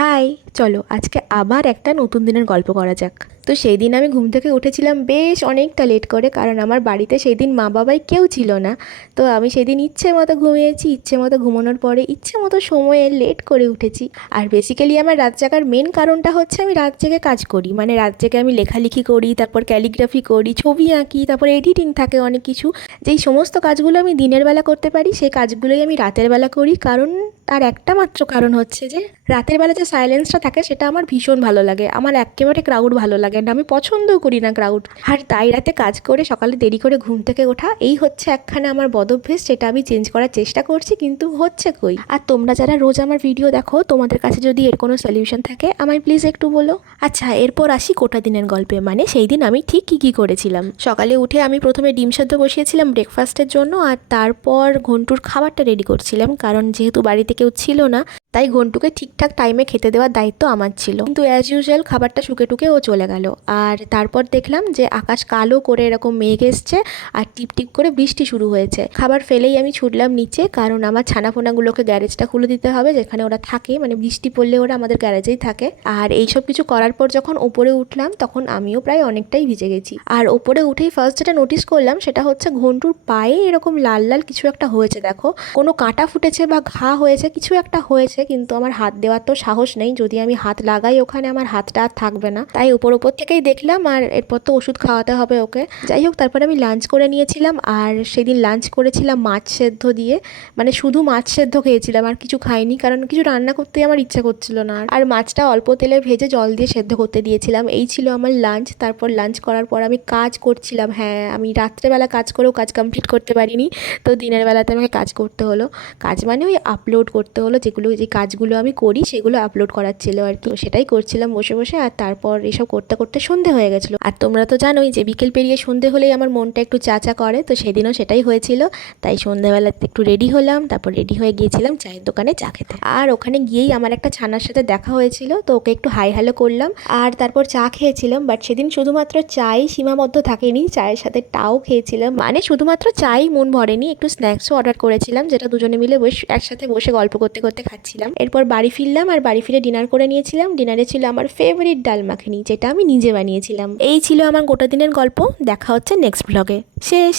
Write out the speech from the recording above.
High, চলো আজকে আবার একটা নতুন দিনের গল্প করা যাক। তো সেই দিন আমি ঘুম থেকে উঠেছিলাম বেশ অনেকটা লেট করে, কারণ আমার বাড়িতে সেই দিন মা বাবাই কেউ ছিল না। তো আমি সেদিন ইচ্ছে মতো ঘুমিয়েছি, ইচ্ছে মতো ঘুমানোর পরে ইচ্ছে মতো সময়ে লেট করে উঠেছি। আর বেসিক্যালি আমার রাত জাগার মেন কারণটা হচ্ছে আমি রাত জেগে কাজ করি, মানে রাত জেগে আমি লেখালেখি করি, তারপর ক্যালিগ্রাফি করি, ছবি আঁকি, তারপর এডিটিং থাকে অনেক কিছু। যেই সমস্ত কাজগুলো আমি দিনের বেলা করতে পারি সেই কাজগুলোই আমি রাতের বেলা করি, কারণ তার একটা মাত্র কারণ হচ্ছে যে রাতের বেলা যে সাইলেন্সটা থাকে সেটা আমার ভীষণ ভালো লাগে। আমার একেবারে ক্রাউড ভালো লাগে না, আমি পছন্দও করি না ক্রাউড। আর তাই রাতে কাজ করে সকালে দেরি করে ঘুম থেকে ওঠা, এই হচ্ছে একখানা আমার বদভ্যেস, যেটা আমি চেঞ্জ করার চেষ্টা করছি, কিন্তু হচ্ছে কই। আর তোমরা যারা রোজ আমার ভিডিও দেখো, তোমাদের কাছে যদি এর কোনো সলিউশন থাকে আমায় প্লিজ একটু বলো। আচ্ছা, এরপর আসি কোটা দিনের গল্পে, মানে সেই দিন আমি ঠিক কী কী করেছিলাম। সকালে উঠে আমি প্রথমে ডিম সেদ্ধ বসিয়েছিলাম ব্রেকফাস্টের জন্য, আর তারপর ঘন্টুর খাবারটা রেডি করছিলাম, কারণ যেহেতু বাড়িতে কেউ ছিল না তাই ঘন্টুকে ঠিকঠাক টাইমে খেতে দেওয়ার দায়িত্ব আমার ছিল। কিন্তু অ্যাজ ইউজুয়াল খাবারটা শুকে টুকে ও চলে গেল। আর তারপর দেখলাম যে আকাশ কালো করে এরকম মেঘ এসছে আর টিপ টিপ করে বৃষ্টি শুরু হয়েছে। খাবার ফেলেই আমি ছুটলাম নিচে, কারণ আমার ছানাপোনাগুলোকে গ্যারেজটা খুলে দিতে হবে যেখানে ওরা থাকে, মানে বৃষ্টি পড়লে ওরা আমাদের গ্যারেজেই থাকে। আর এইসব কিছু করার পর যখন ওপরে উঠলাম তখন আমিও প্রায় অনেকটাই ভিজে গেছি। আর ওপরে উঠেই ফার্স্ট যেটা নোটিস করলাম সেটা হচ্ছে ঘন্টুর পায়ে এরকম লাল লাল কিছু একটা হয়েছে। দেখো, কোনো কাঁটা ফুটেছে বা ঘা হয়েছে, কিছু একটা হয়েছে, কিন্তু আমার হাত দেওয়ার তো সাহস নেই। যদি আমি হাত লাগাই ওখানে আমার হাতটা আর থাকবে না, তাই উপর থেকেই দেখলাম। আর এরপর তো ওষুধ খাওয়াতে হবে ওকে। যাই হোক, তারপরে আমি লাঞ্চ করে নিয়েছিলাম। আর সেদিন লাঞ্চ করেছিলাম মাছ সেদ্ধ দিয়ে, মানে শুধু মাছ সেদ্ধ খেয়েছিলাম, আর কিছু খাইনি, কারণ কিছু রান্না করতেই আমার ইচ্ছা করছিল না। আর মাছটা অল্প তেলে ভেজে জল দিয়ে সেদ্ধ করতে দিয়েছিলাম। এই ছিল আমার লাঞ্চ। তারপর লাঞ্চ করার পর আমি কাজ করছিলাম। হ্যাঁ, আমি রাত্রেবেলা কাজ করেও কাজ কমপ্লিট করতে পারিনি, তো দিনের বেলাতে আমাকে কাজ করতে হলো। কাজ মানে ওই আপলোড করতে হলো, যে কাজগুলো আমি করি সেগুলো আপলোড করার ছিল আর কি। সেটাই করছিলাম বসে বসে। আর তারপর এসব করতে করতে সন্ধে হয়ে গেছিলো। আর তোমরা তো জানোই যে বিকেল পেরিয়ে সন্ধে হলেই আমার মনটা একটু চা করে, তো সেদিনও সেটাই হয়েছিল। তাই সন্ধ্যাবেলাতে একটু রেডি হলাম, তারপর রেডি হয়ে গিয়েছিলাম চায়ের দোকানে চা খেতে। আর ওখানে গিয়েই আমার একটা ছানার সাথে দেখা হয়েছিল, তো ওকে একটু হাই হ্যালো করলাম আর তারপর চা খেয়েছিলাম। বাট সেদিন শুধুমাত্র চাই সীমাবদ্ধ থাকেনি, চায়ের সাথে টাও খেয়েছিলাম, মানে শুধুমাত্র চাই মন ভরেনি, একটু স্ন্যাক্সও অর্ডার করেছিলাম, যেটা দুজনে মিলে একসাথে বসে গল্প করতে করতে খাচ্ছিলাম। এরপর বাড়ি ফিরলাম, আর বাড়ি ফিরে ডিনার করে নিয়েছিলাম। ডিনারে ছিল আমার ফেভারিট ডাল মাখানি, যেটা আমি নিজে বানিয়েছিলাম। এই ছিল আমার গোটা দিনের গল্প। দেখা হচ্ছে নেক্সট ব্লগে। শেষ।